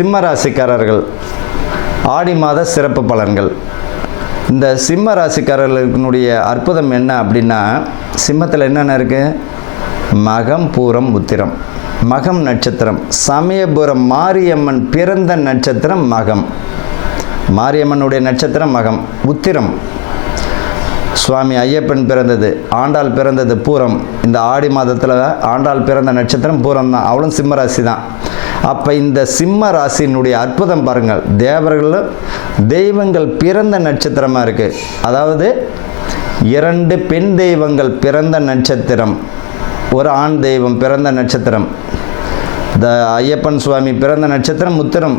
சிம்ம ராசிக்காரர்கள் ஆடி மாத சிறப்பு பலன்கள். இந்த சிம்ம ராசிக்காரர்களுடைய அற்புதம் என்ன அப்படின்னா சிம்மத்தில் என்னென்ன இருக்குது மகம் பூரம் உத்திரம். மகம் நட்சத்திரம். சமயபுரம் மாரியம்மன் பிறந்த நட்சத்திரம் மகம். மாரியம்மனுடைய நட்சத்திரம் மகம். உத்திரம். சுவாமி ஐயப்பன் பிறந்தது ஆண்டாள் பிறந்தது பூரம். இந்த ஆடி மாதத்தில் ஆண்டாள் பிறந்த நட்சத்திரம் பூரம் தான் அவளும் சிம்மராசி தான் அப்போ இந்த சிம்ம ராசியினுடைய அற்புதம் பாருங்கள். தேவர்கள் தெய்வங்கள் பிறந்த நட்சத்திரமாக இருக்குது அதாவது இரண்டு பெண் தெய்வங்கள் பிறந்த நட்சத்திரம் ஒரு ஆண் தெய்வம் பிறந்த நட்சத்திரம். த ஐயப்பன் சுவாமி பிறந்த நட்சத்திரம் உத்திரம்.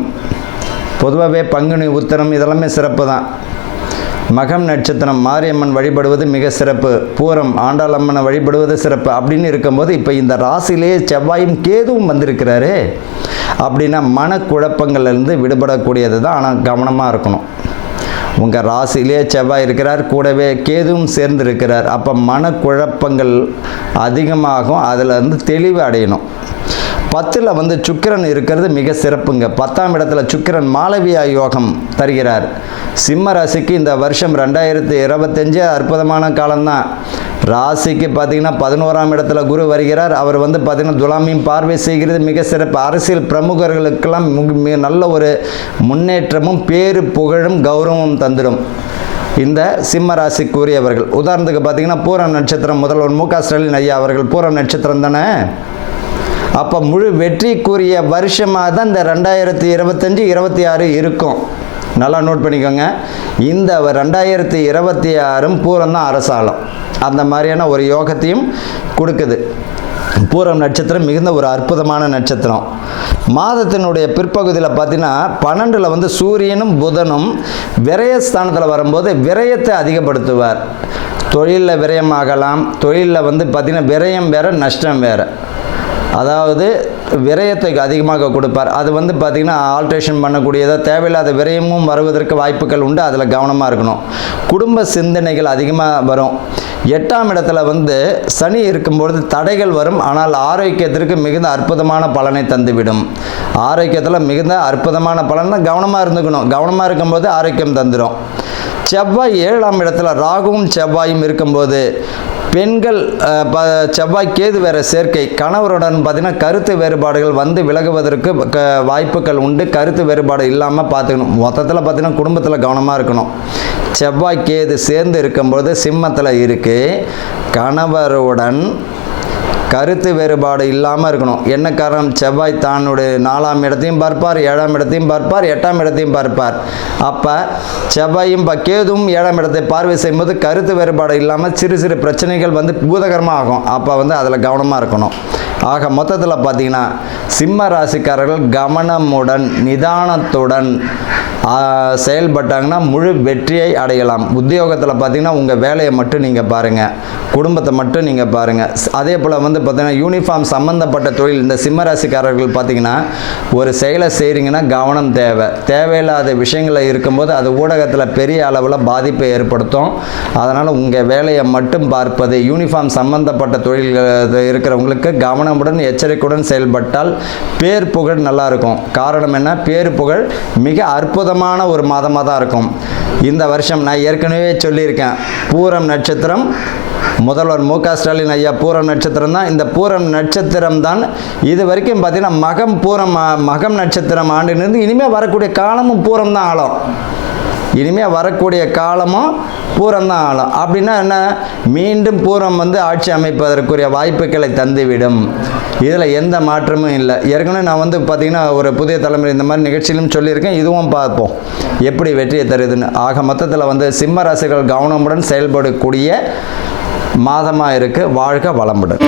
பொதுவாகவே பங்குனி உத்திரம் இதெல்லாமே சிறப்பு தான் மகம் நட்சத்திரம் மாரியம்மன் வழிபடுவது மிக சிறப்பு. பூரம் ஆண்டாளம்மனை வழிபடுவது சிறப்பு. அப்படின்னு இருக்கும்போது இப்போ இந்த ராசியிலேயே செவ்வாயும் கேதுவும் வந்திருக்கிறாரு. அப்படின்னா மனக்குழப்பங்கள்லேருந்து விடுபடக்கூடியது தான் ஆனால் கவனமாக இருக்கணும். உங்கள் ராசியிலே செவ்வாய் இருக்கிறார். கூடவே கேதுவும் சேர்ந்து இருக்கிறார் அப்போ மனக்குழப்பங்கள் அதிகமாகும். அதில் இருந்து தெளிவு அடையணும். பத்தில் வந்து சுக்கிரன் இருக்கிறது மிக சிறப்புங்க. பத்தாம் இடத்துல சுக்கிரன் மாளவியா யோகம் தருகிறார். சிம்ம ராசிக்கு இந்த வருஷம் ரெண்டாயிரத்தி இருபத்தஞ்சு அற்புதமான காலம்தான். ராசிக்கு பார்த்தீங்கன்னா பதினோராம் இடத்துல குரு வருகிறார். அவர் வந்து பார்த்தீங்கன்னா துலாமியும் பார்வை செய்கிறது மிக சிறப்பு. அரசியல் பிரமுகர்களுக்கெல்லாம் மிக- மிக நல்ல ஒரு முன்னேற்றமும் பேரு புகழும் கௌரவமும் தந்துடும் இந்த சிம்ம ராசிக்குரியவர்கள். உதாரணத்துக்கு பார்த்தீங்கன்னா பூரம் நட்சத்திரம் முதல்வர் மு க ஸ்டாலின் ஐயா அவர்கள் பூரம் நட்சத்திரம் தானே? அப்போ முழு வெற்றிக்குரிய வருஷமாக தான் இந்த ரெண்டாயிரத்தி இருபத்தஞ்சி இருபத்தி ஆறு இருக்கும். நல்லா நோட் பண்ணிக்கோங்க. இந்த ரெண்டாயிரத்தி இருபத்தி ஆறும் பூரம் தான் அரசாலம் அந்த மாதிரியான ஒரு யோகத்தையும் கொடுக்குது. பூரம் நட்சத்திரம் மிகுந்த ஒரு அற்புதமான நட்சத்திரம். மாதத்தினுடைய பிற்பகுதியில் பார்த்தீங்கன்னா பன்னெண்டில் வந்து சூரியனும் புதனும் விரயஸ்தானத்தில் வரும்போது விரயத்தை அதிகப்படுத்துவார். தொழிலில் விரயமாகலாம். தொழிலில் வந்து பார்த்திங்கன்னா விரயம் வேறு நஷ்டம் வேறு. அதாவது விரயத்தை அதிகமாக கொடுப்பார். அது வந்து பார்த்திங்கன்னா ஆல்ட்ரேஷன் பண்ணக்கூடியதாக தேவையில்லாத விரயமும் வருவதற்கு வாய்ப்புகள் உண்டு. அதில் கவனமாக இருக்கணும். குடும்ப சிந்தனைகள் அதிகமாக வரும். எட்டாம் இடத்துல வந்து சனி இருக்கும்பொழுது தடைகள் வரும். ஆனால் ஆரோக்கியத்திற்கு மிகுந்த அற்புதமான பலனை தந்துவிடும். ஆரோக்கியத்தில் மிகுந்த அற்புதமான பலன் தான் கவனமாக இருந்துக்கணும். கவனமாக இருக்கும்போது ஆரோக்கியம் தந்துடும் செவ்வாய் ஏழாம் இடத்துல ராகுவும் செவ்வாயும் இருக்கும்போது பெண்கள் ப செவ்வாய் கேது வேற சேர்க்கை. கணவருடன் பார்த்தீங்கன்னா கருத்து வேறுபாடுகள் வந்து விலகுவதற்கு க வாய்ப்புகள் உண்டு. கருத்து வேறுபாடு இல்லாமல் பார்த்துக்கணும் மொத்தத்தில் பார்த்தீங்கன்னா குடும்பத்தில் கவனமாக இருக்கணும். செவ்வாய் கேது சேர்ந்து இருக்கும்போது சிம்மத்தில் இருக்கு. கணவருடன் கருத்து வேறுபாடு இல்லாமல் இருக்கணும். என்ன காரணம்? செவ்வாய் தானுடைய நாலாம் இடத்தையும் பார்ப்பார் ஏழாம் இடத்தையும் பார்ப்பார் எட்டாம் இடத்தையும் பார்ப்பார். அப்போ செவ்வாயும் கேதும் ஏழாம் இடத்தை பார்வை செய்யும்போது கருத்து வேறுபாடு இல்லாமல் சிறு சிறு பிரச்சனைகள் வந்து பூதகரமாக ஆகும் அப்போ வந்து அதில் கவனமாக இருக்கணும். ஆக மொத்தத்தில் பார்த்தீங்கன்னா சிம்ம ராசிக்காரர்கள் கவனமுடன் நிதானத்துடன் செயல்பட்டாங்கன்னா முழு வெற்றியை அடையலாம். உத்தியோகத்தில் பார்த்தீங்கன்னா உங்கள் வேலையை மட்டும் நீங்கள் பாருங்கள் குடும்பத்தை மட்டும் நீங்கள் பாருங்கள் அதே போல் வந்து பார்த்தீங்கன்னா யூனிஃபார்ம் சம்மந்தப்பட்ட தொழில் இந்த சிம்ம ராசிக்காரர்கள் பார்த்தீங்கன்னா ஒரு செயலை செய்கிறீங்கன்னா கவனம் தேவை. தேவையில்லாத விஷயங்களில் இருக்கும்போது அது ஊடகத்தில் பெரிய அளவில் பாதிப்பை ஏற்படுத்தும். அதனால் உங்கள் வேலையை மட்டும் பார்ப்பது யூனிஃபார்ம் சம்மந்தப்பட்ட தொழில்கள் இருக்கிறவங்களுக்கு கவனமுடன் எச்சரிக்கையுடன் செயல்பட்டால் பேர் புகழ் நல்லாயிருக்கும் காரணம் என்ன? பேர் புகழ் மிக அற்புதம் அற்புதமான ஒரு மாதமாக தான் இருக்கும். இந்த வருஷம் நான் ஏற்கனவே சொல்லியிருக்கேன். பூரம் நட்சத்திரம் முதல்வர் மு க ஸ்டாலின் ஐயா பூரம் நட்சத்திரம் தான். இந்த பூரம் நட்சத்திரம் தான் இது வரைக்கும் பார்த்தீங்கன்னா மகம் பூரம் மகம் நட்சத்திரம் ஆண்டிலிருந்து இனிமேல் வரக்கூடிய காலமும் பூரம் தான் ஆளும். இனிமேல் வரக்கூடிய காலமும் பூரம் தான் ஆளும். அப்படின்னா என்ன? மீண்டும் பூரம் வந்து ஆட்சி அமைப்பதற்குரிய வாய்ப்புகளை தந்துவிடும். இதில் எந்த மாற்றமும் இல்லை. ஏற்கனவே நான் வந்து பார்த்திங்கன்னா ஒரு புதிய தலைமுறை இந்த மாதிரி நிகழ்ச்சியிலும் சொல்லியிருக்கேன். இதுவும் பார்ப்போம். எப்படி வெற்றியை தருதுன்னு. ஆக மொத்தத்தில் வந்து சிம்ம ராசிகள் கவனமுடன் செயல்படக்கூடிய மாதமாக இருக்குது வாழ்க வளமுடன்.